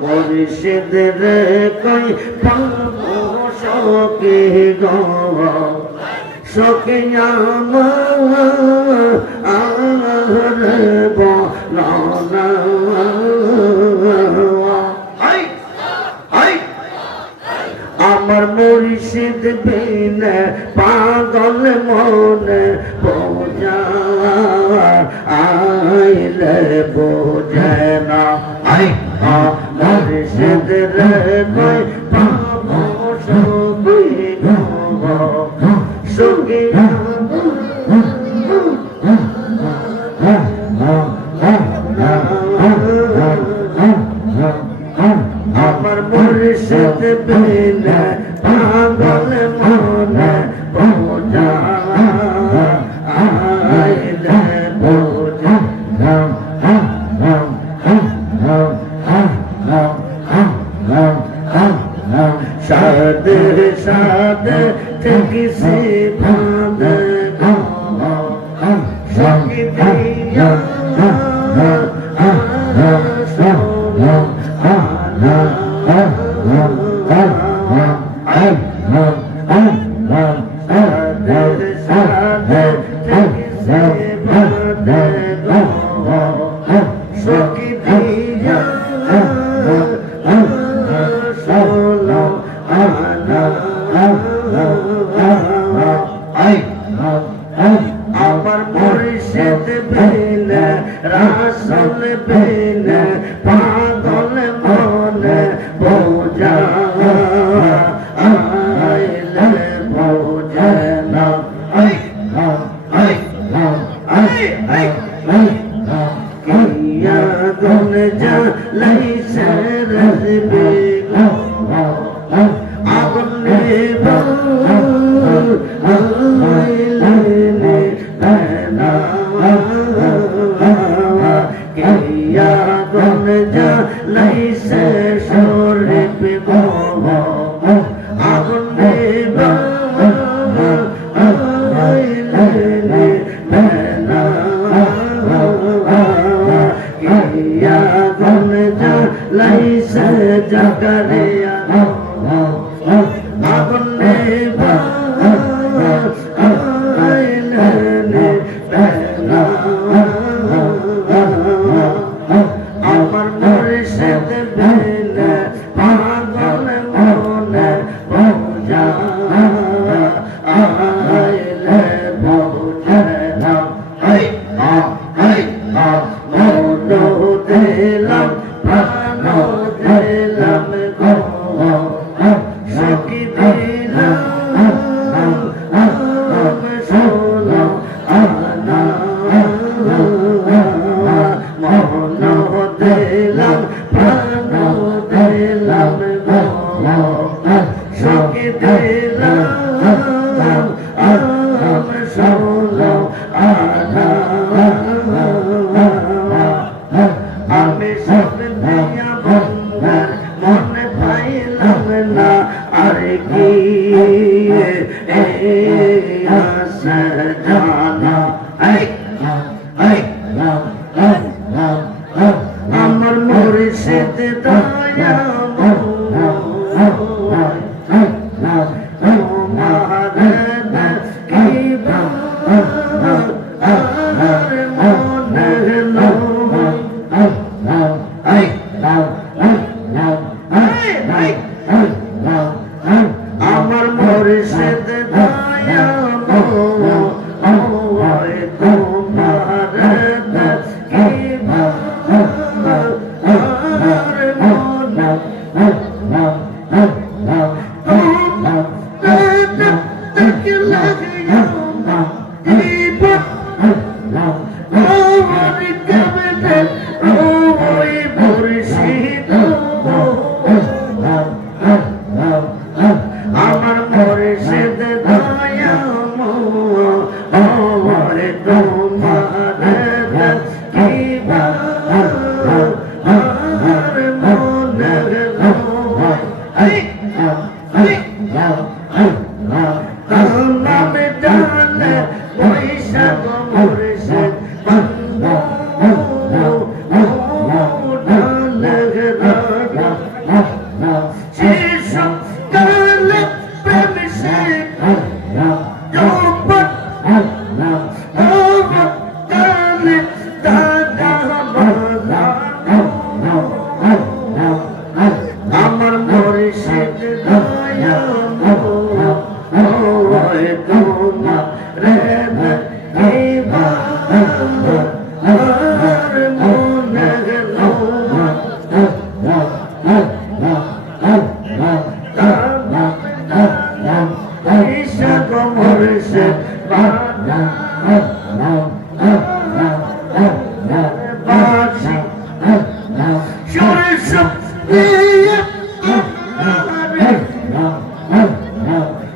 মুর্শিদের কই পাবো সখী গো সখী আমার বলো না আমার মুর্শিদ বিনে পাগল মনে বোঝা আইলে বোঝে না মুর্শিদ রে কই পাবো সখী গো সখী আমার মুর্শিদ বিনে পাগল মনে বোঝা আইলে বোঝা সাদে সাদে ঠিকসে ভাদে সখী দিয়া আমার মুর্শিদ বিনে রাসূল বিনে পাগল মনে বোঝা আইলে বোঝে না কিয়া গুন জ্বালাইছে রাজবে আগুন নেবা কিয়া গুন জ্বালাইছে শরীফ গো আগুন নেবা কিয়া গুন জ্বালাইছে জাকারিয়া আগুন নেবা আমার মুর্শিদ বিনে পাগল মনে বোঝা আইলে বোঝে না মনো দিলাম প্রাণ দিলাম গো সখী দিলাম শোনো আনা মনো দিলাম প্রাণ দিলাম গো সখী দিলাম শোনো আনা আমি সব দিয়া বন্ধার মনে পাইলাম না আর কি আসে জানা আমার মুর্শিদ দয়া আমার মুর্শিদ দয়া আমার মুর্শিদ দয়া ওরে তোমার কিবা আর মনে নামে জানে পয়সা মুর্শিদ বন্ধ দাদা আমার মুর্শিদ দয়া তোমার রে দেখিবা আর মনে গেলো ঈশা গো মুর্শিদ বাসি সুরসুপ দিয়ে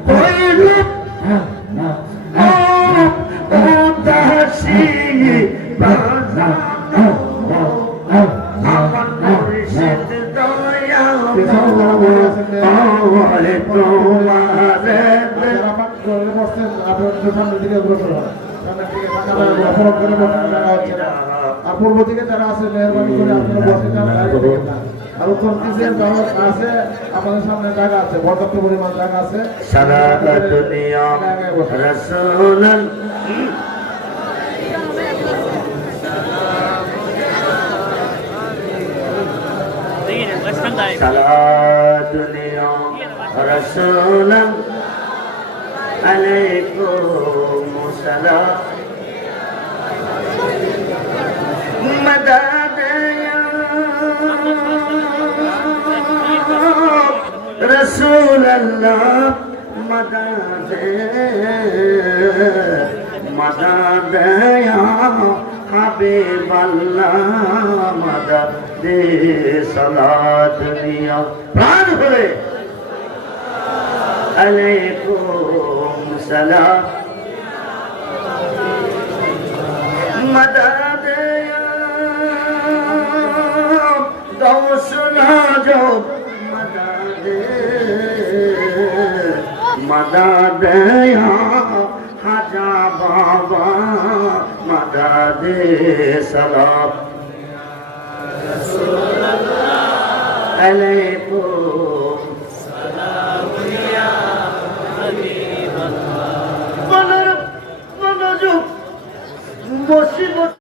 হইরূপ দাসী বাজানো আমার মুর্শিদ দয়া আর পূর্ব দিকে যারা আছে মেহরবানি করে আপনারা বসে যান, আর উত্তর দিকে যারা আছে আমাদের সামনে জায়গা আছে, পর্যাপ্ত পরিমাণ জায়গা আছে। সারা দুনিয়া রাসূলুল্লাহ صلاة اليوم رسولا عليكم السلام مدد يا رسول الله مدد مدد يا حبيب الله مدد صلاة دنیا پران بھولے علیکم سلام مدد یا غوث جو مدد مدد یا حجا بابا مدد سلام علیکم